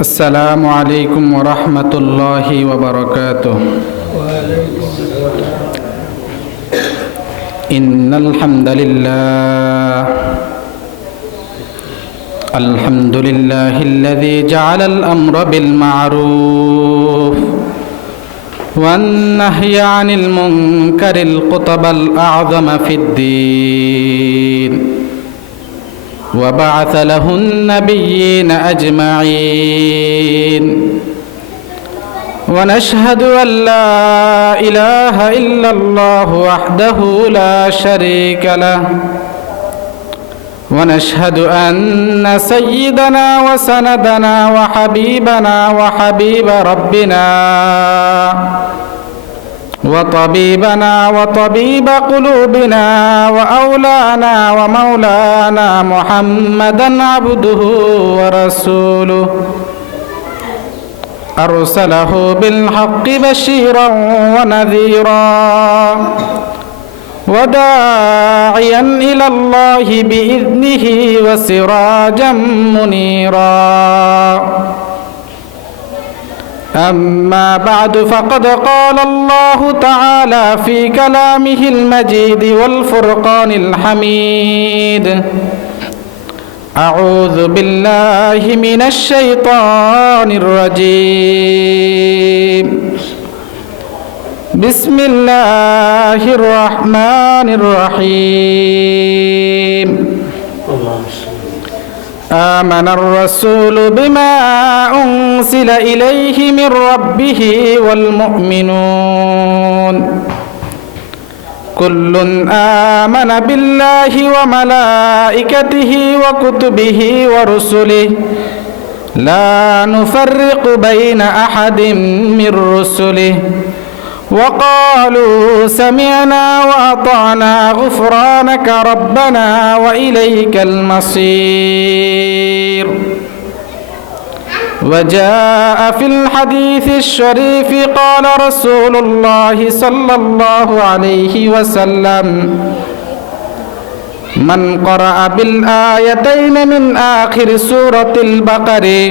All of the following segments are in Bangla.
السلام عليكم ورحمة الله وبركاته. إن الحمد لله الذي جعل الأمر بالمعروف والنهي عن المنكر القطب الأعظم في الدين، وبعث له النبيين أجمعين، ونشهد أن لا إله إلا الله وحده لا شريك له، ونشهد أن سيدنا وسندنا وحبيبنا وحبيب ربنا وطبيبنا وطبيب قلوبنا وأولانا ومولانا محمدا عبده ورسوله، أرسله بالحق بشيرا ونذيرا وداعيا إلى الله بإذنه وسراجا منيرا. أما بعد، فقد قال الله تعالى في كلامه المجيد والفرقان الحميد: أعوذ بالله من الشيطان الرجيم. بسم الله الرحمن الرحيم. آمن الرسول بما أنزل إليه من ربه والمؤمنون كل آمن بالله وملائكته وكتبه ورسله لا نفرق بين أحد من رسله وقالوا سمعنا وأطعنا غفرانك ربنا وإليك المصير. وجاء في الحديث الشريف قال رسول الله صلى الله عليه وسلم: من قرأ بالآيتين من آخر سورة البقرة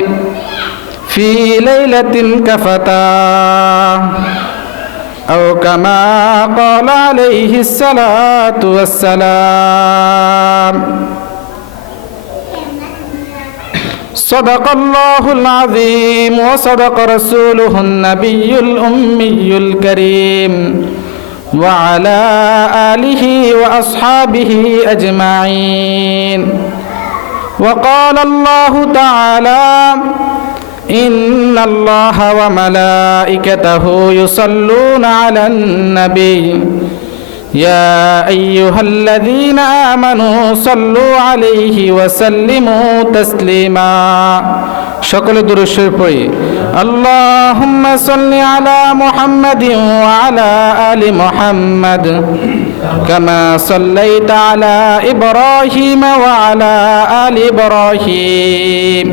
في ليلة كفتاه، أو كما قال عليه الصلاة والسلام. صدق الله العظيم وصدق رسوله النبي الأمي الكريم، وعلى آله وأصحابه أجمعين. وقال الله تعالى: إن الله وملائكته يصلون على النبي يا أيها الذين آمنوا صلوا عليه وسلموا تسليما. সকল দুরূদ শরীফ পড়ি। اللهم صل على محمد وعلى آل محمد كما صليت على إبراهيم وعلى آل إبراهيم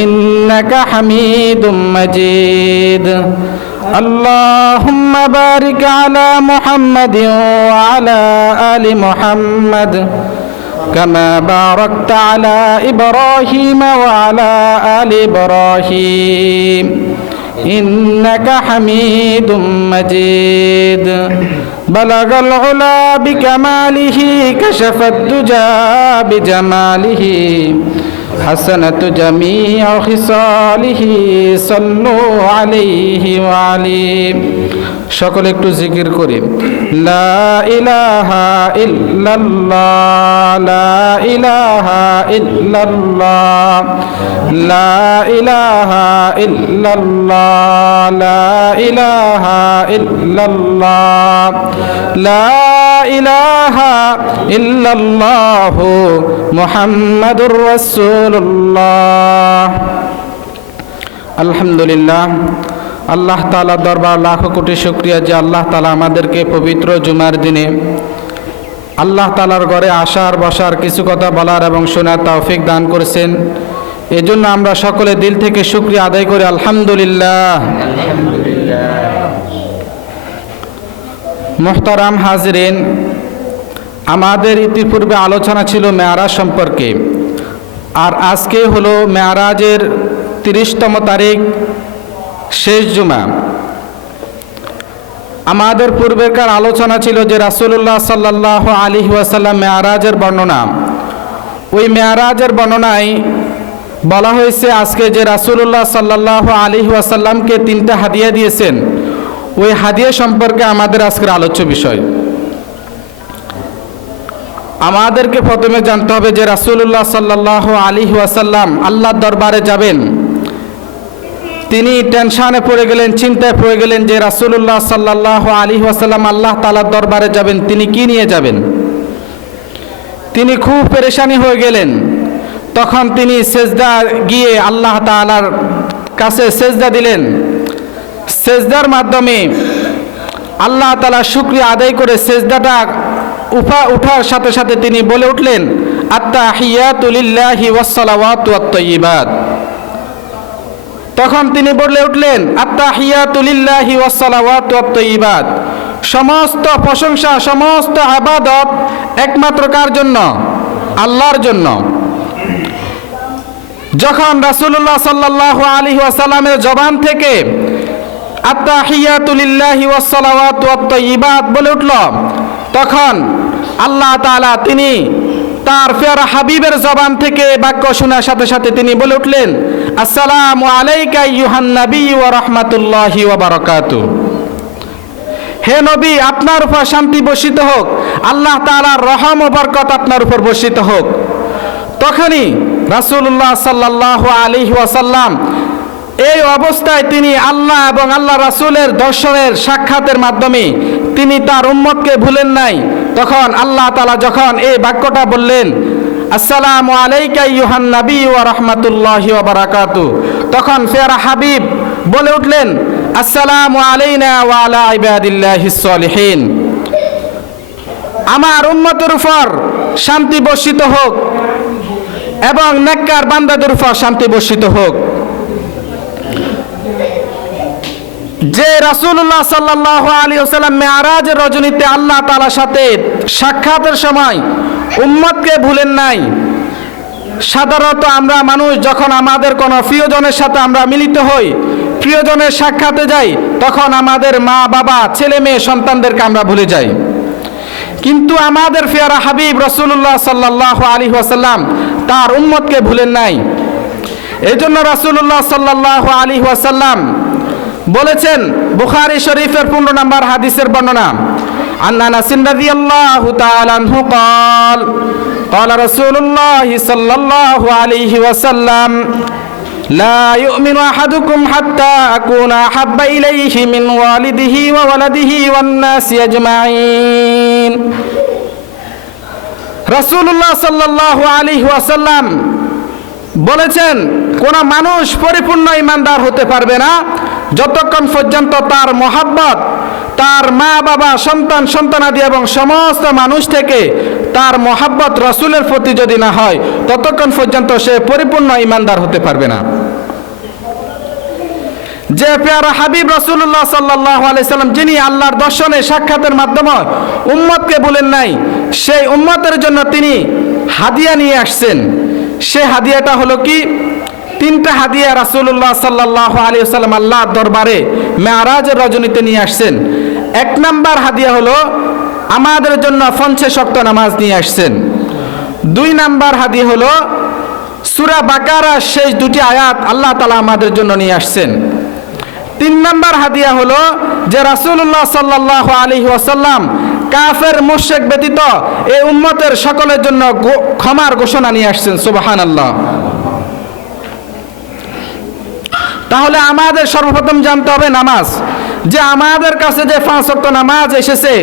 إنك حميد مجيد. اللهم بارك على محمد وعلى آل محمد كما باركت على إبراهيم وعلى آل إبراهيم إنك حميد مجيد. بلغ العلا بكماله كشف الدجى بجماله حسنة جميع خصاله صلوا عليه وعليه. সকলে একটু জিকির করি: লা ইলাহা ইল্লাল্লাহ, লা ইলাহা ইল্লাল্লাহ, লা ইলাহা ইল্লাল্লাহ, লা ইলাহা ইল্লাল্লাহ, লা ইলাহা ইল্লাল্লাহ মুহাম্মাদুর রাসূলুল্লাহ। আলহামদুলিল্লাহ, আল্লাহ তাআলা দরবার লাখো কোটি শুকরিয়া যে আল্লাহ তাআলা আমাদেরকে পবিত্র জুমার দিনে আল্লাহ তাআলার ঘরে আসার বসার, কিছু কথা বলার এবং শোনার তৌফিক দান করেছেন। এজন্য আমরা সকলে দিল থেকে শুকরিয়া আদায় করি আলহামদুলিল্লাহ। মুহতারাম হাজিরিন, আমাদের ইতিপূর্বে আলোচনা ছিল মেরাজ সম্পর্কে, আর আজকে হলো মেরাজের 30তম তারিখ, শেষ জুমা। আমাদের পূর্বেকার আলোচনা ছিল যে রাসূলুল্লাহ সাল্লাল্লাহু আলাইহি ওয়াসাল্লাম মেরাজের বর্ণনা। ওই মেরাজের বর্ণনায় বলা হয়েছে আজকে যে রাসূলুল্লাহ সাল্লাল্লাহু আলাইহি ওয়াসাল্লামকে 3টা হাদিয়া দিয়েছেন, ওই হাদিয়া সম্পর্কে আমাদের আজকের আলোচ্য বিষয়। আমাদেরকে প্রথমে জানতে হবে যে রাসূলুল্লাহ সাল্লাল্লাহু আলাইহি ওয়াসাল্লাম আল্লাহর দরবারে যাবেন। তিনি টেনশনে পড়ে গেলেন, চিন্তায় পড়ে গেলেন যে রাসূলুল্লাহ সাল্লাল্লাহু আলাইহি ওয়াসাল্লাম আল্লাহ তাআলার দরবারে যাবেন, তিনি কি নিয়ে যাবেন। তিনি খুব পেরেশানি হয়ে গেলেন। তখন তিনি সেজদা গিয়ে আল্লাহ তাআলার কাছে সেজদা দিলেন। সেজদার মাধ্যমে আল্লাহ তাআলা শুকরিয়া আদায় করে সেজদাটা উঠার সাথে সাথে তিনি বলে উঠলেন, আত্তাহিয়াতু লিল্লাহি ওয়াসসালাওয়াতু ওয়াত-তাইয়্যিবাত। তখন তিনি বলে উঠলেন, আত্তাহিয়াতু লিল্লাহি ওয়াসসালাওয়াতু ওয়াত-তাইয়্যিবাত, সমস্ত প্রশংসা, সমস্ত ইবাদত একমাত্র কার জন্য? আল্লাহর জন্য। যখন রাসূলুল্লাহ সাল্লাল্লাহু আলাইহি ওয়াসাল্লামের জবান থেকে আত্তাহিয়াতু লিল্লাহি ওয়াসসালাওয়াতু ওয়াত-তাইয়্যিবাত বলে উঠল, তখন আল্লাহ তাআলা তিনি তার প্যারা হাবিবের জবান থেকে বাক্য শোনার সাথে সাথে তিনি বলে উঠলেন, আসসালামু আলাইকা আইয়ুহান নবী ওয়া রাহমাতুল্লাহি ওয়া বারাকাতুহু। হে নবী, আপনার উপর শান্তি বর্ষিত হোক, আল্লাহ তাআলার রহম ও বরকত আপনার উপর বর্ষিত হোক। তখনই রাসূলুল্লাহ সাল্লাল্লাহু আলাইহি ওয়াসাল্লাম এই অবস্থায় তিনি আল্লাহ এবং আল্লাহ রাসূলের দর্শনের সাক্ষাতের মাধ্যমে তিনি তার উম্মতকে ভুলেন নাই। তখন আল্লাহ তাআলা যখন এই বাক্যটা বললেন, আসসালামু আলাইকা আইয়ুহান নবী ওয়া রাহমাতুল্লাহি ওয়া বারাকাতুহু, তখন প্যারা হাবিব বলে উঠলেন, আসসালামু আলাইনা ওয়া আলা ইবাদিল্লাহিস সালিহিন। আমার উম্মতের উপর শান্তি বর্ষিত হোক এবং নেককার বান্দাদের উপর শান্তি বর্ষিত হোক। যে রাসূলুল্লাহ সাল্লাল্লাহু আলাইহি ওয়াসাল্লাম মেরাজের রজনীতে আল্লাহ তাআলার সাথে সাক্ষাতের সময় উম্মতকে ভুলেন নাই। সাধারণত আমরা মানুষ যখন আমাদের কোনো প্রিয়জনের সাথে আমরা মিলিত হই, প্রিয়জনের সাক্ষাতে যাই, তখন আমাদের মা বাবা, ছেলে মেয়ে, সন্তানদেরকে আমরা ভুলে যাই। কিন্তু আমাদের প্রিয় হাবিব রাসূলুল্লাহ সাল্লাল্লাহু আলাইহি ওয়াসাল্লাম তার উম্মতকে ভুলেন নাই। এজন্য রাসূলুল্লাহ সাল্লাল্লাহু আলাইহি ওয়াসাল্লাম বলেছেন, বুখারী শরীফের 15 নম্বর হাদিসের বর্ণনা, আন আনাস রাদিয়াল্লাহু তাআলা আনহু قال قال رسول الله صلى الله عليه وسلم لا يؤمن أحدكم حتى أكون أحب إليه من والده وولده والناس أجمعين। রাসূলুল্লাহ সাল্লাল্লাহু আলাইহি ওয়াসাল্লাম বলেছেন, কোন মানুষ পরিপূর্ণ ঈমানদার হতে পারবে না যতক্ষণ পর্যন্ত তার মহব্বত তার মা বাবা, সন্তান, সন্তানাদি এবং সমস্ত মানুষ থেকে তার মহব্বত রাসূলের প্রতি যদি না হয়, ততক্ষণ পর্যন্ত সে পরিপূর্ণ ঈমানদার হতে পারবে না। যে প্যারা হাবিব রাসূলুল্লাহ সাল্লাল্লাহু আলাইহি সাল্লাম যিনি আল্লাহর দর্শনে সাক্ষাতের মাধ্যমে উম্মতকে বলেন নাই, সেই উম্মতের জন্য তিনি হাদিয়া নিয়ে আসছেন। সে হাদিয়াটা হলো কি? 3টা হাদিয়া রাসূলুল্লাহ সাল্লাল্লাহু আলাইহি ওয়াসাল্লাম আল্লাহর দরবারে মেরাজের রজনীতে নিয়ে আসছেন। 1 নাম্বার হাদিয়া হলো আমাদের জন্য 50 ওয়াক্ত নামাজ নিয়ে আসছেন। 2 নাম্বার হাদিয়া হলো সূরা বাকারার শেষ 2টি আয়াত আল্লাহ তাআলা আমাদের জন্য নিয়ে আসছেন। 3 নাম্বার হাদিয়া হলো যে রাসূলুল্লাহ সাল্লাল্লাহু আলাইহি ওয়াসাল্লাম কাফের মুশরিক ব্যতীত এই উম্মতের সকলের জন্য ক্ষমার ঘোষণা নিয়ে আসছেন। সুবহানাল্লাহ। তাহলে আমাদের সর্বপ্রথম জানতে হবে নামাজ, যে আমাদের কাছে যে 5 ওয়াক্ত নামাজ এসেছে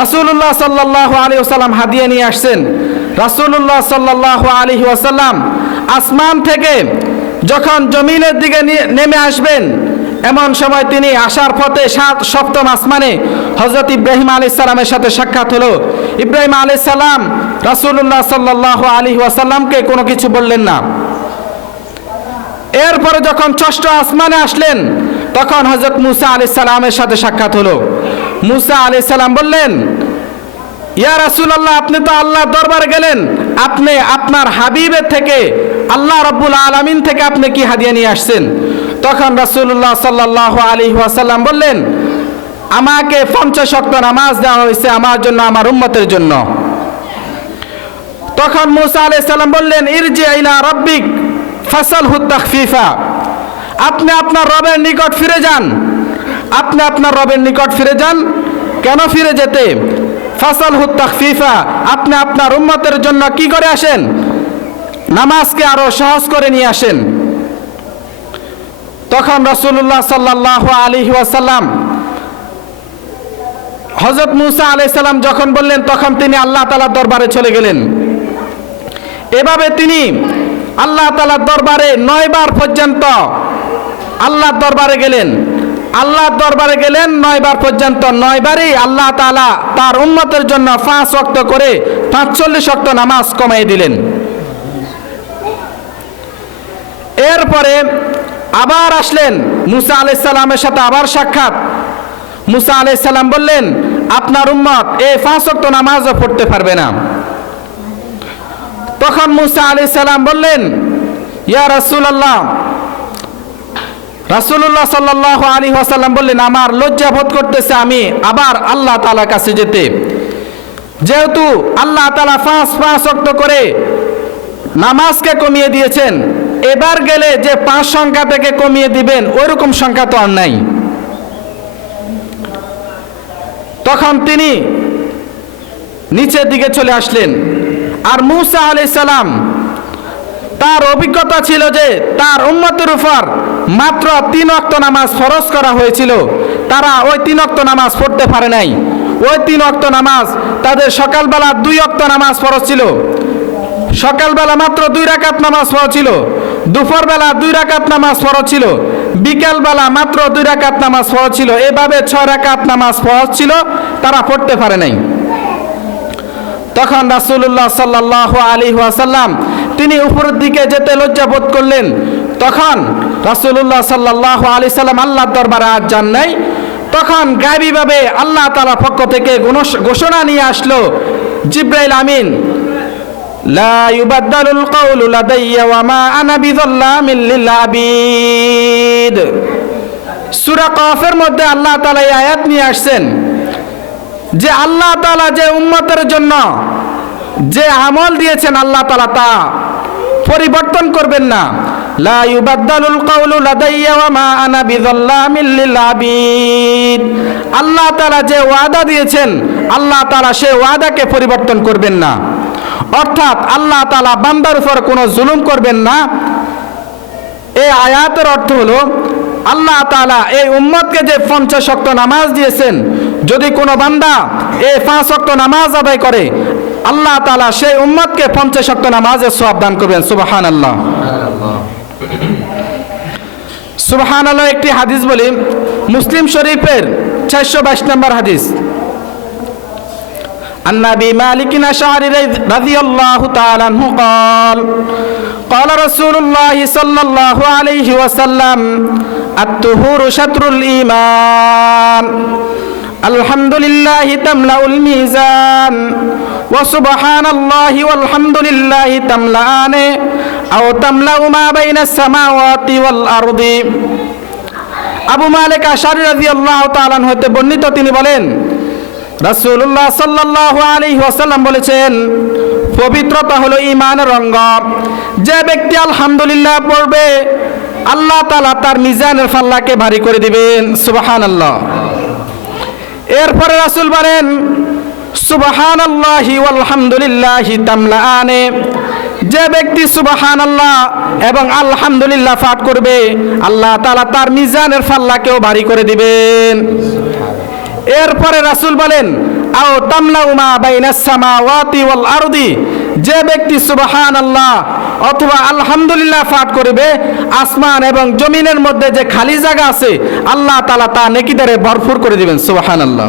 রাসূলুল্লাহ সাল্লাল্লাহু আলাইহি ওয়াসাল্লাম হাদিয়া নিয়ে আসছেন। রাসূলুল্লাহ সাল্লাল্লাহু আলাইহি ওয়াসাল্লাম আসমান থেকে যখন জমিনের দিকে নেমে আসবেন, এমন সময় তিনি আসার পথে 7ম আসমানে হযরত ইব্রাহিম আলাইহিস সালামের সাথে সাক্ষাৎ হলো। ইব্রাহিম আলাইহিস সালাম রাসূলুল্লাহ সাল্লাল্লাহু আলাইহি ওয়াসাল্লামকে কোনো কিছু বললেন না। এরপরে যখন 6ষ্ঠ আসমানে আসলেন, তখন হযরত মুসা আলাইহিস সালামের সাথে সাক্ষাৎ হলো। মুসা আলাইহিস সালাম বললেন, ইয়া রাসূলুল্লাহ, আপনি তো আল্লাহর দরবারে গেলেন, আপনি আপনার হাবিবের থেকে, আল্লাহ রাব্বুল আলামিন থেকে আপনি কি হাদিয়া নিয়ে আসছেন? তখন রাসূলুল্লাহ সাল্লাল্লাহু আলাইহি ওয়াসাল্লাম বললেন, আমাকে 50 ওয়াক্ত নামাজ দেওয়া হয়েছে আমার জন্য, আমার উম্মতের জন্য। তখন মূসা আলাইহিস সালাম বললেন, ইরজি ইলা রাব্বিক ফাসালহু তাখফিফা, আপনি আপনার রবের নিকট ফিরে যান, আপনি আপনার রবের নিকট ফিরে যান। কেন ফিরে যেতে? ফাসালহু তাখফিফা, আপনি আপনার উম্মতের জন্য কি করে আসেন? নামাজকে আরো সহজ করে নিয়ে আসেন। তখন রাসূলুল্লাহ সাল্লাল্লাহু আলাইহি ওয়াসাল্লাম হযরত মূসা আলাইহিস সালাম যখন বললেন, তখন তিনি আল্লাহ তাআলার দরবারে চলে গেলেন। এভাবে তিনি আল্লাহ তাআলার দরবারে 9 বার পর্যন্ত আল্লাহর দরবারে গেলেন। আল্লাহর দরবারে গেলেন 9 বার পর্যন্ত। 9 বারই আল্লাহ তাআলা তার উম্মতের জন্য 5 ওয়াক্ত করে 45 ওয়াক্ত নামাজ কমিয়ে দিলেন। এরপরে আবার আসলেন মূসা আলাইহিস সালামের সাথে আবার সাক্ষাৎ। মূসা আলাইহিস সালাম বললেন, আপনার উম্মত এই 5 ওয়াক্ত নামাজও পড়তে পারবে না। তখন মূসা আলাইহিস সালাম বললেন, ইয়া রাসূলুল্লাহ, রাসূলুল্লাহ সাল্লাল্লাহু আলাইহি ওয়াসাল্লাম বললেন, আমার লজ্জা বোধ করতেছে আমি আবার আল্লাহ তাআলার কাছে যেতে। যেহেতু আল্লাহ তাআলা 5 ওয়াক্ত করে নামাজকে কমিয়ে দিয়েছেন, এবার গেলে যে 5 সংখ্যা থেকে কমিয়ে দিবেন ওইরকম সংখ্যা তো আর নাই। তখন তিনি নিচের দিকে চলে আসলেন। আর মূসা আলাইহিস সালাম তার অভিজ্ঞতা ছিল যে তার উম্মতের উপর মাত্র 3 ওয়াক্ত নামাজ ফরজ করা হয়েছিল, তারা ওই 3 ওয়াক্ত নামাজ পড়তে পারে নাই। ওই 3 ওয়াক্ত নামাজ তাদের সকালবেলা 2 ওয়াক্ত নামাজ ফরজ ছিল, সকালবেলা মাত্র 2 রাকাত নামাজ ফরজ ছিল, দুপুরবেলা 2 রাকাত নামাজ ফরজ ছিল, বিকালবেলা মাত্র 2 রাকাত নামাজ ফরজ ছিল। এভাবে 6 রাকাত নামাজ ফরজ ছিল, তারা পড়তে পারে নাই। তখন রাসূলুল্লাহ সাল্লাল্লাহু আলাইহি ওয়াসাল্লাম তিনি উপরের দিকে যেতে লজ্জা বোধ করলেন। তখন রাসূলুল্লাহ সাল্লাল্লাহু আলাইহি সাল্লাম আল্লাহর দরবারে আর যান নাই। তখন গায়বীভাবে আল্লাহ তাআলার পক্ষ থেকে ঘোষণা নিয়ে আসলো জিবরাইল আমিন, লা ইউবাদদালুল কাউলু লাদাইয়া ওয়া মা আনা বিযাল্লামিল লিল আবিদ। সূরা কাফের মধ্যে আল্লাহ তাআলা এই আয়াত নিয়ে আসছেন যে আল্লাহ তাআলা যে উম্মতের জন্য যে আমল দিয়েছেন আল্লাহ তাআলা তা পরিবর্তন করবেন না। লা ইউবাদদালুল কাউলু লাদাইয়া ওয়া মা আনা বিযাল্লামিল লিল আবিদ। আল্লাহ তাআলা যে ওয়াদা দিয়েছেন আল্লাহ তাআলা সেই ওয়াদাকে পরিবর্তন করবেন না। অর্থাৎ আল্লাহ তাআলা বান্দার উপর কোনো জুলুম করবেন না। এই আয়াতের অর্থ হলো আল্লাহ তাআলা এই উম্মতকে যে 50 ওয়াক্ত নামাজ দিয়েছেন, যদি কোনো বান্দা এই 5 ওয়াক্ত নামাজ আদায় করে আল্লাহ তাআলা সেই উম্মতকে 50 ওয়াক্ত নামাজের সওয়াব দান করবেন। সুবহানাল্লাহ, সুবহানাল্লাহ। একটি হাদিস বলি, মুসলিম শরীফের 422 নম্বর হাদিস। عن أبي مالك الأشعري رضي الله تعالى عنه قال قال رسول الله صلى الله عليه وسلم الطهور شطر الإيمان الحمد لله تملأ الميزان وسبحان الله والحمد لله تملأان أو تملأ ما بين السماوات والأرض। আবু মালিক আশআরী রাদিয়াল্লাহু তাআলা আনহু হতে বর্ণিত, তিনি বলেন রাসূলুল্লাহ সাল্লাল্লাহু আলাইহি ওয়াসাল্লাম বলেছেন, পবিত্রতা হলো ঈমানের অঙ্গ। যে ব্যক্তি আলহামদুলিল্লাহ পড়বে আল্লাহ তাআলা তার মিজানের পাল্লাকে ভারী করে দিবেন। সুবহানাল্লাহ। এরপরে রাসূল বলেন, সুবহানাল্লাহি ওয়াল হামদুলিল্লাহি তামলাআনে। যে ব্যক্তি সুবহানাল্লাহ এবং আলহামদুলিল্লাহ পাঠ করবে আল্লাহ তাআলা তার মিজানের পাল্লাকেও ভারী করে দিবেন। এরপরে রাসূল বলেন, আও তামলাউ মা বাইনাস সামাওয়াতি ওয়াল আরদি। যে ব্যক্তি সুবহানাল্লাহ অথবা আলহামদুলিল্লাহ পাঠ করবে আসমান এবং জমিনের মধ্যে যে খালি জায়গা আছে আল্লাহ তাআলা তা নেকি দ্বারা ভরপুর করে দিবেন। সুবহানাল্লাহ।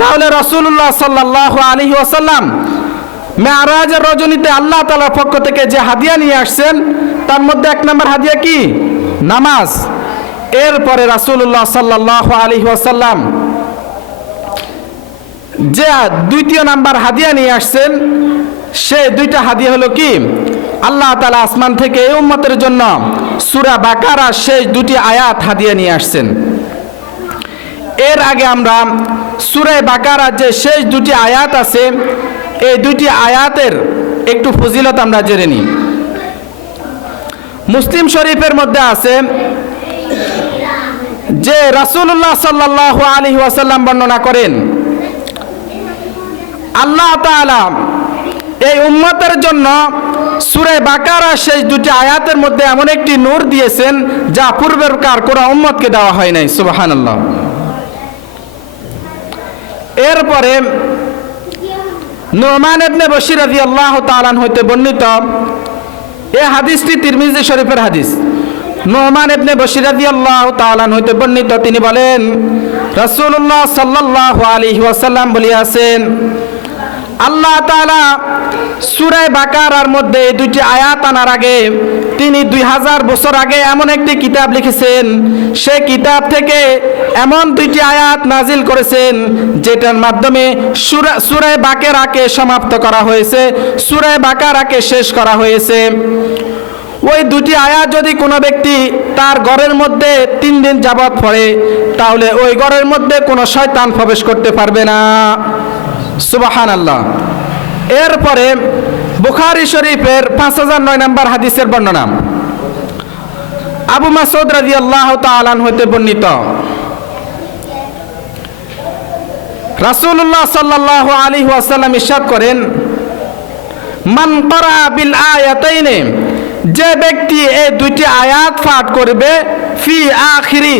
তাহলে রাসূলুল্লাহ সাল্লাল্লাহু আলাইহি ওয়াসাল্লাম মেরাজের রজনীতে আল্লাহ তাআলার পক্ষ থেকে যে হাদিয়া নিয়ে আসছেন তার মধ্যে 1 নম্বর হাদিয়া কি? নামাজ। এরপরে রাসূলুল্লাহ সাল্লাল্লাহু আলাইহি ওয়াসাল্লাম যে 2য় নাম্বার হাদিয়া নিয়ে আসছেন সেই দুইটা হাদিয়া হলো কি, আল্লাহ তাআলা আসমান থেকে এই উম্মতের জন্য সূরা বাকারার শেষ দুটি আয়াত হাদিয়া নিয়ে আসছেন। এর আগে আমরা সূরা বাকারার যে শেষ দুটি আয়াত আছে, এই দুটি আয়াতের একটু ফজিলত আমরা জেনে নিই। মুসলিম শরীফের মধ্যে আছে যে রাসূলুল্লাহ সাল্লাল্লাহু আলাইহি ওয়াসাল্লাম বর্ণনা করেন, আল্লাহ তাআলা এই উম্মতের জন্য সূরা বাকারার শেষ দুটি আয়াতের মধ্যে এমন একটি নূর দিয়েছেন যা পূর্বেরকার কোনো উম্মতকে দেওয়া হয় নাই। সুবহানাল্লাহ। এরপরে নুমান ইবনে বশির রাদিয়াল্লাহু তাআলা আনহু হতে বর্ণিত, এই হাদিসটি তিরমিজি শরীফের হাদিস। নুমান ইবনে বশির রাদিয়াল্লাহু তাআলা আনহু হতে বর্ণিত, তিনি বলেন রাসূলুল্লাহ সাল্লাল্লাহু আলাইহি ওয়াসাল্লাম বলিয়াছেন, আল্লাহ তাআলা সূরা বাকারার মধ্যে এই দুটি আয়াত আনার আগে তিনি 2000 বছর আগে এমন একটি কিতাব লিখেছেন, সেই কিতাব থেকে এমন দুইটি আয়াত নাজিল করেছেন যেটার মাধ্যমে সূরা বাকারাকে সমাপ্ত করা হয়েছে, সূরা বাকারাকে শেষ করা হয়েছে। ওই দুটি আয়াত যদি কোনো ব্যক্তি তার ঘরের মধ্যে 3 দিন যাবত পড়ে, তাহলে ওই ঘরের মধ্যে কোনো শয়তান প্রবেশ করতে পারবে না। সুবহানাল্লাহ। এরপরে বুখারী শরীফের 5009 নম্বর হাদিসের বর্ণনা, আবু মাসউদ রাদিয়াল্লাহু তাআলা আনহু হতে বর্ণিত, রাসূলুল্লাহ সাল্লাল্লাহু আলাইহি ওয়াসাল্লাম ইরশাদ করেন, মান ক্বারা বিল আয়াতাইনি, যে ব্যক্তি এই দুইটি আয়াত পাঠ করবে, ফি আখিরি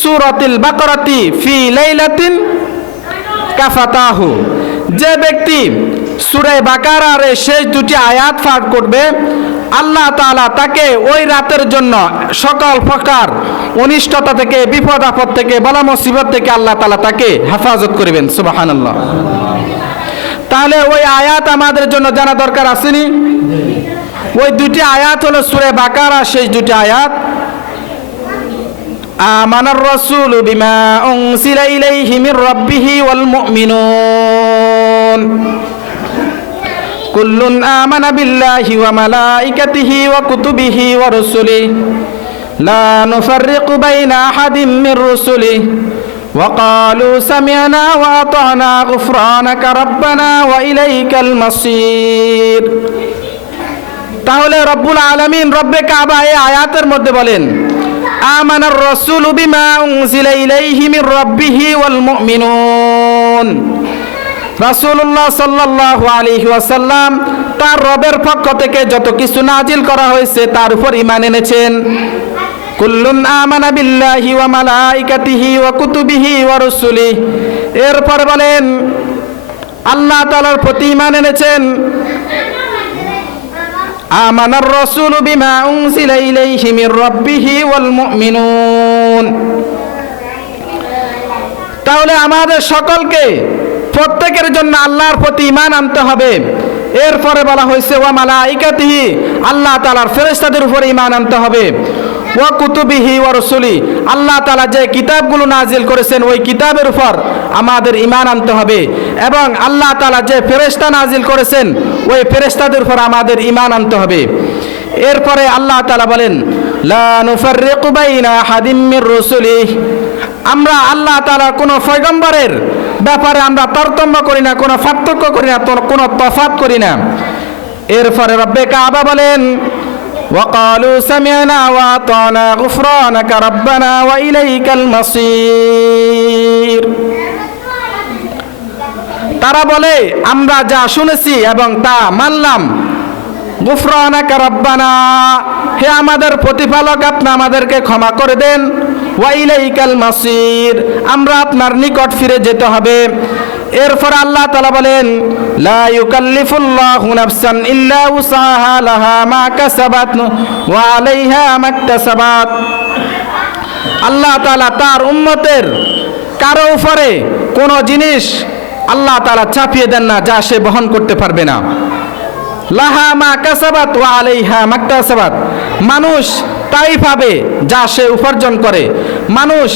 সূরাতিল বাকারাতি ফি লাইলাতিন কাফাতাহু, যে ব্যক্তি সূরা বাকারার শেষ দুটি আয়াত পাঠ করবে, আল্লাহ তাআলা তাকে ওই রাতের জন্য সকল প্রকার অনিষ্টতা থেকে, বিপদ আপদ থেকে, বালা মুসিবত থেকে আল্লাহ তাআলা তাকে হেফাজত করবেন। সুবহানাল্লাহ। তাহলে ওই আয়াত আমাদের জন্য জানা দরকার আসেনি? ওই দুটি আয়াত হলো সূরা বাকারার শেষ দুটি আয়াত, আমানার রাসূলু বিমা উনজিলা ইলাইহি মির রাব্বিহি ওয়াল মুমিনুন কুল্লুন আমানা বিল্লাহি ওয়া মালাইকাতিহি ওয়া কুতুবিহি ওয়া রুসুলিহি লা নুফাররিকু বাইনা আহাদিম মির রুসুলিহি ওয়া ক্বালু সামি'না ওয়া আতা'না গুফরানাকা রাব্বানা ওয়া ইলাইকাল মাসির। তাহলে রব্বুল আলামিন রব্বে কাবা এই আয়াতের মধ্যে বলেন, আমানার রাসূলু বিমা উনজিলা ইলাইহি মির রাব্বিহি ওয়াল মুমিনুন, রাসূলুল্লাহ সাল্লাল্লাহু আলাইহি ওয়াসাল্লাম তার রবের পক্ষ থেকে যত কিছু নাজিল করা হয়েছে তার উপর ঈমান এনেছেন। কুল্লুন আমানা বিল্লাহি ওয়া মালাইকাতিহি ওয়া কুতুবিহি ওয়া রুসুলিহি, এরপর বলেন আল্লাহ তাআলার প্রতি ঈমান এনেছেন। আমানার রাসূলু বিমা উনজিলা ইলাইহি মির রাব্বিহি ওয়াল মুমিনুন। তাহলে আমাদের সকলকে প্রত্যেকের জন্য আল্লাহর প্রতি ঈমান আনতে হবে। এরপরে বলা হয়েছে ওয়া মালাইকাতিহি, আল্লাহ তাআলার ফেরেশতাদের উপর ঈমান আনতে হবে। ওয়া কুতুবিহি ওয়া রুসুলি, আল্লাহ তাআলা যে কিতাবগুলো নাজিল করেছেন ওই কিতাবের উপর আমাদের ঈমান আনতে হবে, এবং আল্লাহ তাআলা যে ফেরেশতা নাজিল করেছেন ওই ফেরেশতাদের উপর আমাদের ঈমান আনতে হবে। এরপরে আল্লাহ তাআলা বলেন লা নুফাররিকু বাইনা আহাদিম মির রুসুলিহি, আমরা আল্লাহ তাআলার কোনো পয়গম্বরের ব্যাপারে আমরা তারতম্য করি না, কোনো পার্থক্য করি না, কোনো তফাৎ করি না। এরপরে রব্বে কাবা বলেন ওয়া ক্বালু সামি'না ওয়া আতা'না গুফরানাকা রাব্বানা ওয়া ইলাইকাল মাসির, তারা বলে আমরা যা শুনেছি এবং তা মানলাম। গুফরানাকা রাব্বানা, হে আমাদের প্রতিপালক আপনি আমাদেরকে ক্ষমা করে দেন। ওয়া ইলাইকাল মাসির, আমরা আপনার নিকট ফিরে যেতে হবে। এরপর আল্লাহ তাআলা বলেন লা ইউকাল্লিফুল্লাহু নাফসান ইল্লা উসাহা লাহা মা কাসাবাত ওয়া আলাইহা মাকতাসাবাত, আল্লাহ তাআলা তার উম্মতের কারো উপরে কোনো জিনিস আল্লাহ তাআলা চাপিয়ে দেন না যা সে বহন করতে পারবে না। লাহা মা কাসাবাত ওয়া আলাইহা মাকতাসাবাত, মানুষ তাই পাবে যা সে উপার্জন করে। মানুষ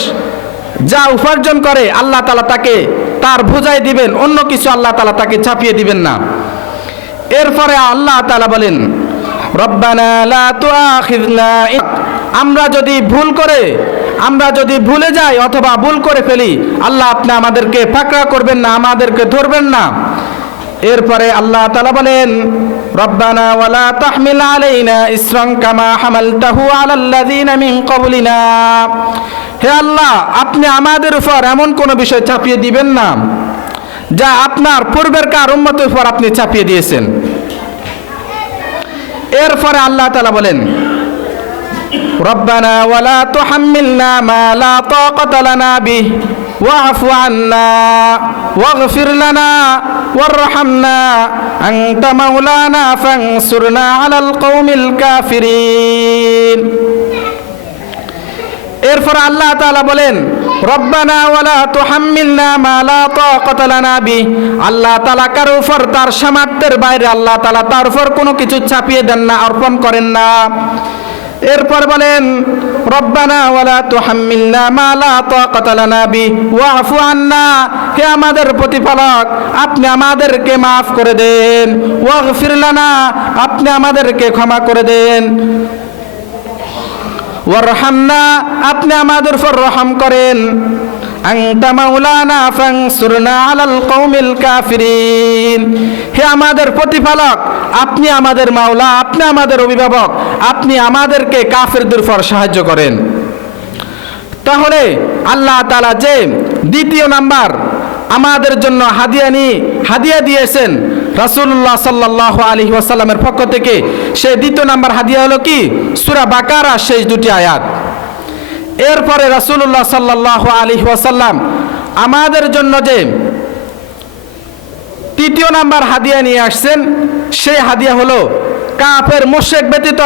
যা উপার্জন করে আল্লাহ তাআলা তাকে তার বোঝাই দিবেন, অন্য কিছু আল্লাহ তাআলা তাকে চাপিয়ে দিবেন না। এরপরে আল্লাহ তাআলা বলেন, রব্বানা লা তুআখিযনা, আমরা যদি ভুলে যাই অথবা ভুল করে ফেলি, আল্লাহ আপনি আমাদেরকে ফাঁকড়া করবেন না, আমাদেরকে ধরবেন না। এরপরে আল্লাহ তাআলা বলেন, রব্বানা ওয়ালা তাহমিল আলাইনা ইসরান কামা হামালতাহু আলাল্লাযিনা মিন ক্বাবলিনা, হে আল্লাহ আপনি আমাদের উপর এমন কোন বিষয় চাপিয়ে দিবেন না যা আপনার পূর্বেরকার উম্মতের উপর আপনি চাপিয়ে দিয়েছেন। এরপরে আল্লাহ তাআলা বলেন, রব্বানা ওয়ালা তুহাম্মিলনা মা লা তাকাতা লানা বিহি ওয়া'ফু আন্না ওয়াগফির লানা ওয়ারহামনা আনতা মাওলানা ফানসুরনা আলাল কওমিল কাফিরিন। এরপর আল্লাহ তাআলা বলেন, রব্বানা ওয়ালা তুহাম্মিলনা মা লা তাকাতা লানা বিহি, আল্লাহ তাআলা কারো উপর তার সামর্থ্যের বাইরে আল্লাহ তাআলা তার উপর কোনো কিছু চাপিয়ে দেন না, অর্পণ করেন না। এরপর বলেন, রব্বানা ওয়ালা তুহাম্মিলনা মা লা তাকাতা লানা বিহি ওয়া'ফু আন্না, হে আমাদের প্রতিপালক আপনি আমাদেরকে মাফ করে দেন, ওয়াগফির লানা, আপনি আমাদেরকে ক্ষমা করে দেন, ওয়ারহামনা, আপনি আমাদের উপর রহম করেন, আনতা মাওলানা ফানসুরনা আলাল কওমিল কাফিরিন, হে আমাদের প্রতিপালক আপনি আমাদের মাওলা, আপনি আমাদের অভিভাবক, আপনি আমাদেরকে কাফিরদের উপর সাহায্য করেন। তাহলে আল্লাহ তাআলা যে দ্বিতীয় নাম্বার আমাদের জন্য হাদিয়া দিয়েছেন রাসূলুল্লাহ সাল্লাল্লাহু আলাইহি ওয়াসাল্লামের পক্ষ থেকে, সেই দ্বিতীয় নাম্বার হাদিয়া হলো কি? সূরা বাকারা শেষ দুটি আয়াত। এরপরে রাসূলুল্লাহ সাল্লাল্লাহু আলাইহি ওয়াসাল্লাম আমাদের জন্য যে তৃতীয় নাম্বার হাদিয়া নিয়ে আসছেন, সেই হাদিয়া হলো কাফের মুশরিক ব্যতীত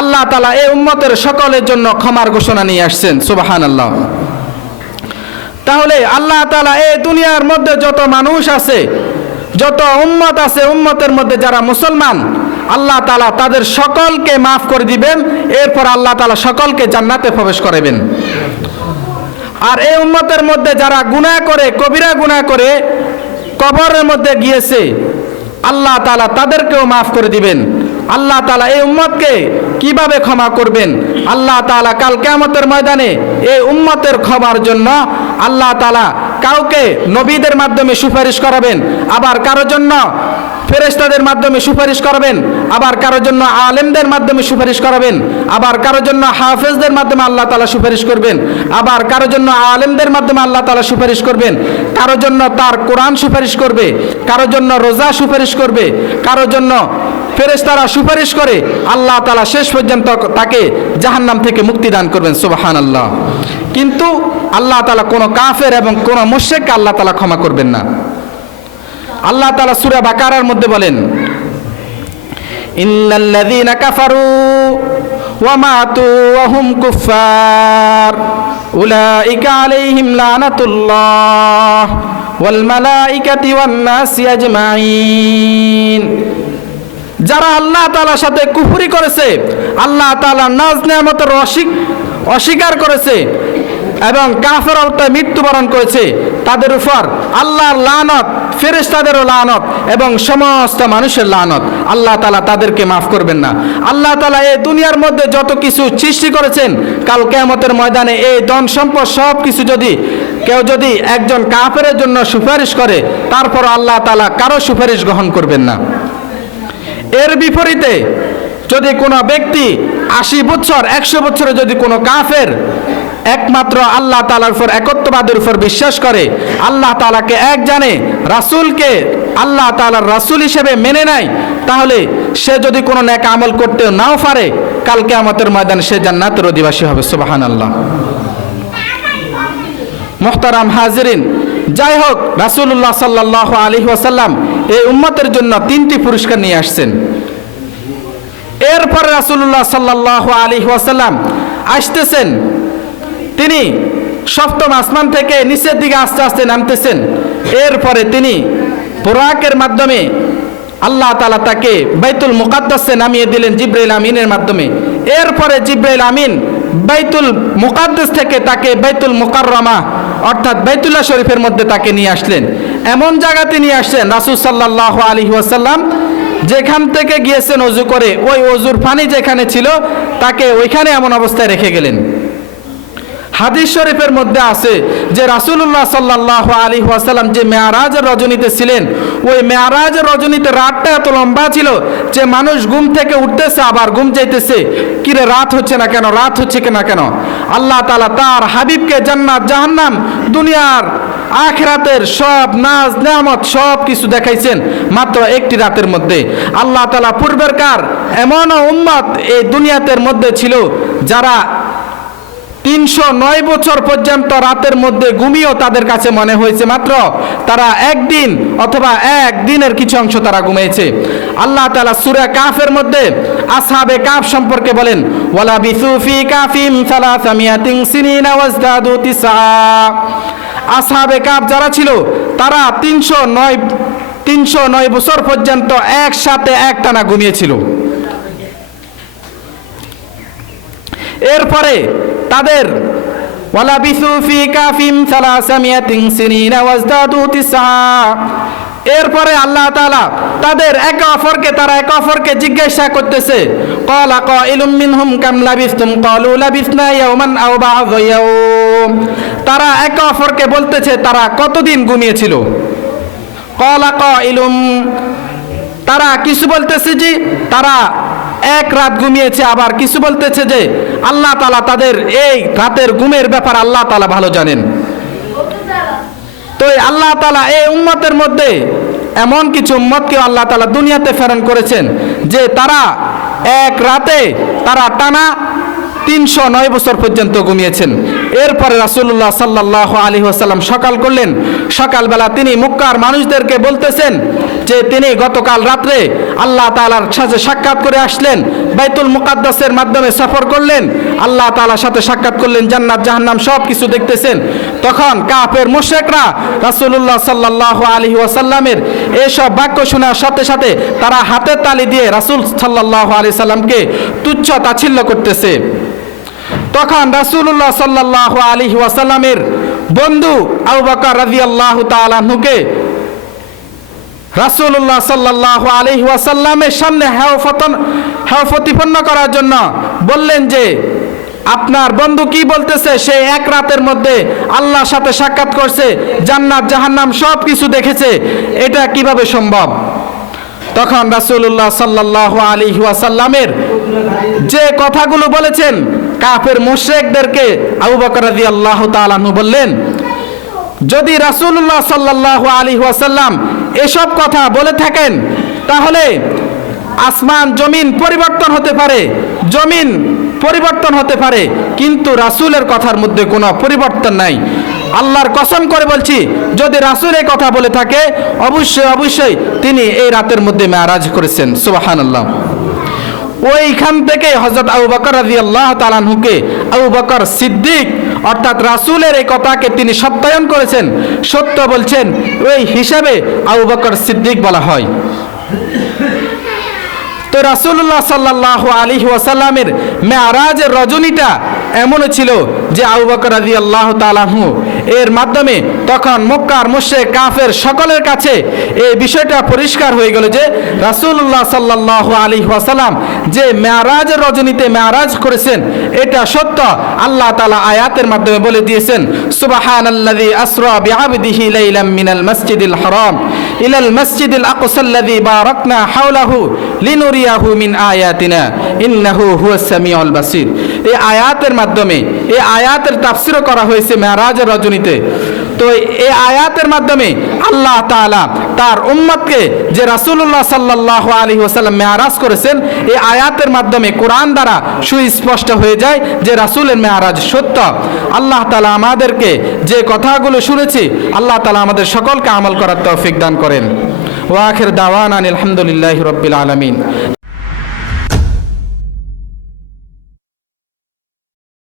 আল্লাহ তাআলা এই উম্মতের সকলের জন্য ক্ষমার ঘোষণা নিয়ে আসছেন। সুবহানাল্লাহ। তাহলে আল্লাহ তাআলা এই দুনিয়ার মধ্যে যত মানুষ আছে, যত উম্মত আছে, উম্মতের মধ্যে যারা মুসলমান, আল্লাহ তাআলা তাদের সকলকে মাফ করে দিবেন। এরপর আল্লাহ তাআলা সকলকে জান্নাতে প্রবেশ করাবেন। আর এই উম্মতের মধ্যে যারা গুনাহ করে, কবিরা গুনাহ করে কবরের মধ্যে গিয়েছে, আল্লাহ তাআলা তাদেরকেও মাফ করে দিবেন। আল্লাহ তাআলা এই উম্মতকে কিভাবে ক্ষমা করবেন? আল্লাহ তাআলা কাল কিয়ামতের ময়দানে এই উম্মতের ক্ষমার জন্য আল্লাহ তাআলা কাউকে নবীদের মাধ্যমে সুপারিশ করাবেন, আবার কারোর জন্য ফেরেশতাদের মাধ্যমে সুপারিশ করবেন, আবার কারোর জন্য আলেমদের মাধ্যমে সুপারিশ করাবেন, আবার কারোর জন্য হাফেজদের মাধ্যমে আল্লাহ তাআলা সুপারিশ করবেন, আবার কারোর জন্য আলেমদের মাধ্যমে আল্লাহ তাআলা সুপারিশ করবেন, কারোর জন্য তার কোরআন সুপারিশ করবে, কারোর জন্য রোজা সুপারিশ করবে, কারোর জন্য ফেরেশতারা সুপারিশ করে আল্লাহ তাআলা শেষ পর্যন্ত তাকে জাহান্নাম থেকে মুক্তি দান করবেন। সুবহানাল্লাহ। কিন্তু আল্লাহ তাআলা কোনো কাফের এবং কোনো মুশরিককে আল্লাহ তাআলা ক্ষমা করবেন না। আল্লাহ তাআলা সূরা বাকারার মধ্যে বলেন, ইন্নাল্লাযীনা কাফারু ওয়া মাতু ওয়া হুম কুফার উলাইকা আলাইহিম লানাতুল্লাহ ওয়াল মালাইকাতি ওয়ান নাসি আজমাইন। যারা আল্লাহ তাআলার সাথে কুফরি করেছে, আল্লাহ তাআলার নাজ নেয়ামতের অস্বীকার করেছে এবং কাফের অবস্থায় মৃত্যুবরণ করেছে, তাদের উপর আল্লাহর লানত, ফেরেশতাদেরও লানত এবং সমস্ত মানুষের লানত। আল্লাহ তাআলা তাদেরকে মাফ করবেন না। আল্লাহ তাআলা এই দুনিয়ার মধ্যে যত কিছু সৃষ্টি করেছেন, কাল কিয়ামতের ময়দানে এই ধন সম্পদ সব কিছু কেউ যদি একজন কাফেরের জন্য সুপারিশ করে, তারপর আল্লাহ তাআলা কারো সুপারিশ গ্রহণ করবেন না। এর বিপরীতে যদি কোনো ব্যক্তি 80 বছর 100 বছরে যদি কোনো কাফের একমাত্র আল্লাহ তাআলার উপর, একত্ববাদের উপর বিশ্বাস করে, আল্লাহ তাআলাকে এক জানে, রাসূলকে আল্লাহ তাআলার রাসূল হিসেবে মেনে নেয়, তাহলে সে যদি কোনো নেক আমল করতে নাও পারে, কাল কিয়ামতের ময়দানে সে জান্নাতের অধিবাসী হবে। সুবহানাল্লাহ। মুহতারাম হাজিরিন, যাই হোক, রাসূলুল্লাহ সাল্লাল্লাহু আলাইহি ওয়াসাল্লাম এই উম্মতের জন্য 3টি পুরস্কার নিয়ে আসছেন। এরপর রাসূলুল্লাহ সাল্লাল্লাহু আলাইহি ওয়াসাল্লাম আসতেছেন, তিনি সপ্তম আসমান থেকে নিচের দিকে আস্তে আস্তে নামতেছেন। এরপরে তিনি বুরাকের মাধ্যমে আল্লাহ তাআলা তাকে বাইতুল মুকাদ্দাসে নামিয়ে দিলেন জিবরাইল আমিনের মাধ্যমে। এরপরে জিবরাইল আমিন বাইতুল মুকাদ্দাস থেকে তাকে বাইতুল মুকাররমা অর্থাৎ বাইতুল্লাহ শরীফের মধ্যে তাকে নিয়ে আসলেন। এমন জায়গাতে নিয়ে আসলেন রাসূল সাল্লাল্লাহু আলাইহি ওয়াসাল্লাম যেখান থেকে গিয়েছেন অজু করে, ওই অজুর পানি যেখানে ছিল তাকে ওইখানে এমন অবস্থায় রেখে গেলেন। হাদিস শরীফের মধ্যে আছে যে রাসূলুল্লাহ সাল্লাল্লাহু আলাইহি ওয়াসাল্লাম যে মেরাজের রজনীতে ছিলেন, ওই মেরাজের রজনীতে রাতটা এত লম্বা ছিল যে মানুষ ঘুম থেকে উঠতেছে আবার ঘুম যাইতেছে, কিরে রাত হচ্ছে না কেন, রাত হচ্ছে না কেন। আল্লাহ তাআলা তার হাবিবকে জান্নাত জাহান্নাম দুনিয়ার আখিরাতের সব নাজ নেয়ামত সব কিছু দেখাইছেন মাত্র একটি রাতের মধ্যে। আল্লাহ তাআলা পূর্বেরকার এমনও উম্মত এই দুনিয়াতের মধ্যে ছিল যারা 309 বছর পর্যন্ত রাতের মধ্যে ঘুমিয়েও তাদের কাছে মনে হয়েছে মাত্র তারা একদিন অথবা একদিনের কিছু অংশ তারা ঘুমিয়েছে। আল্লাহ তাআলা সূরা কাফের মধ্যে আসহাবে কাফ সম্পর্কে বলেন, ওয়ালা বিসু ফি কাফিম সালাসামিয়াতিন সিনিনা ওয়াজদাদু তিসআ। আসহাবে কাফ যারা ছিল তারা 309 বছর পর্যন্ত একসাথে একটানা ঘুমিয়েছিল। এরপরে তাদের ওয়ালা বিসু ফি কাফিম সালাসামিয়াতিন সিনিনা ওয়াজদাদু তিসআ, এরপরে আল্লাহ তাআলা তাদের একে অপরকে জিজ্ঞাসা করতেছে, ক্বালা কাইলুম মিনহুম কাম লাবিসতুম ক্বালু লাবিসনা ইয়াওমান আও বা'যা ইয়াওম। তারা একে অপরকে বলতেছে তারা কতদিন ঘুমিয়েছিল। ক্বালা কাইলুম, তারা কিছু বলতেছে যে তারা এক রাত ঘুমিয়েছে, আবার কিছু বলতেছে যে আল্লাহ তাআলা তাদের এই রাতের ঘুমের ব্যাপার আল্লাহ তাআলা ভালো জানেন। তো আল্লাহ তাআলা এই উম্মতের মধ্যে এমন কিছু উম্মতকে আল্লাহ তাআলা দুনিয়াতে প্রেরণ করেছেন যে তারা এক রাতে তারা টানা 309 বছর পর্যন্ত ঘুমিয়েছেন। এরপরে রাসূলুল্লাহ সাল্লাল্লাহু আলাইহি ওয়াসাল্লাম সকাল করলেন। সকালবেলা তিনি মক্কার মানুষদেরকে বলতেছেন যে তিনি গতকাল রাত্রে আল্লাহ তাআলার সাথে সাক্ষাৎ করে আসলেন, বাইতুল মুকাদ্দাসের মাধ্যমে সফর করলেন, আল্লাহ তাআলার সাথে সাক্ষাৎ করলেন, জান্নাত জাহান্নাম সব কিছু দেখতেছেন। তখন কাফের মুশরিকরা রাসূলুল্লাহ সাল্লাল্লাহু আলাইহি ওয়াসাল্লামের এইসব বাক্য শোনার সাথে সাথে তারা হাতের তালি দিয়ে রাসূল সাল্লাল্লাহু আলাইহি সাল্লামকে তুচ্ছ তাচ্ছিল্য করতেছে। তখন রাসূলুল্লাহ সাল্লাল্লাহু আলাইহি ওয়াসাল্লামের বন্ধু আবু বকর রাদিয়াল্লাহু তাআলা আনহুকে রাসূলুল্লাহ সাল্লাল্লাহু আলাইহি ওয়াসাল্লামের সামনে হেয় প্রতিপন্ন করার জন্য বললেন যে আপনার বন্ধু কি বলতেছে, সে এক রাতের মধ্যে আল্লাহর সাথে সাক্ষাৎ করছে, জান্নাত জাহান্নাম সব কিছু দেখেছে, এটা কিভাবে সম্ভব। তখন রাসূলুল্লাহ সাল্লাল্লাহু আলাইহি ওয়াসাল্লামের যে কথাগুলো বলেছেন কাফের মুশরিকদেরকে আবু বকর রাদিয়াল্লাহু তাআলা আনহু বললেন, যদি রাসূলুল্লাহ সাল্লাল্লাহু আলাইহি ওয়াসাল্লাম এসব কথা বলে থাকেন তাহলে আসমান জমিন পরিবর্তন হতে পারে, জমিন পরিবর্তন হতে পারে, কিন্তু রাসূলের কথার মধ্যে কোনো পরিবর্তন নাই। আল্লাহর কসম করে বলছি, যদি রাসূল এই কথা বলে থাকে অবশ্যই তিনি এই রাতের মধ্যে মেরাজ করেছেন। সুবহানাল্লাহ। ওইখান থেকে হযরত আবু বকর রাদিয়াল্লাহু তাআলা আনহুকে আবু বকর সিদ্দিক অর্থাৎ রাসূলের এই কথাকে তিনি সত্যায়ন করেছেন, সত্য বলছেন, ওই হিসাবে আবু বকর সিদ্দিক বলা হয়। তো রাসূলুল্লাহ সাল্লাল্লাহু আলাইহি ওয়াসাল্লামের মেরাজের রজনীটা এমন ছিল যে আবু বকর রাদিয়াল্লাহু তাআলা আনহু এর মাধ্যমে তখন মক্কার মুশরিক কাফের সকলের কাছে এই বিষয়টা পরিষ্কার হয়ে গেল যে রাসূলুল্লাহ সাল্লাল্লাহু আলাইহি ওয়াসাল্লাম যে মেরাজের রজনীতে মেরাজ করেছেন এটা সত্য। আল্লাহ তাআলা আয়াতের মাধ্যমে বলে দিয়েছেন, সুবহানাল্লাযী আসরা বিআবদিহি লাইলাম মিনাল মাসজিদিল হারাম ইলাল মাসজিদিল আকসাল্লাযী বারাকনা হাওলাহু লিনুরিয়াহু মিন আয়াতিনা ইন্নাহু হুয়াস সামিউল বাসীর। এই আয়াতের মাধ্যমে এই আয়াতের তাফসীরও করা হয়েছে মেরাজের রজনীতে। তো এই আয়াতের মাধ্যমে আল্লাহ তাআলা তার উম্মতকে যে রাসূলুল্লাহ সাল্লাল্লাহু আলাইহি ওয়াসাল্লাম মেরাজ করেছেন, এই আয়াতের মাধ্যমে কোরআন দ্বারা সুস্পষ্ট হয়ে যায় যে রাসূলের মেরাজ সত্য। আল্লাহ তাআলা আমাদেরকে যে কথাগুলো শুনেছি আল্লাহ তাআলা আমাদের সকলকে আমল করার তৌফিক দান করেন। ওয়া আখির দাওয়ানা আলহামদুলিল্লাহি রাব্বিল আলামিন।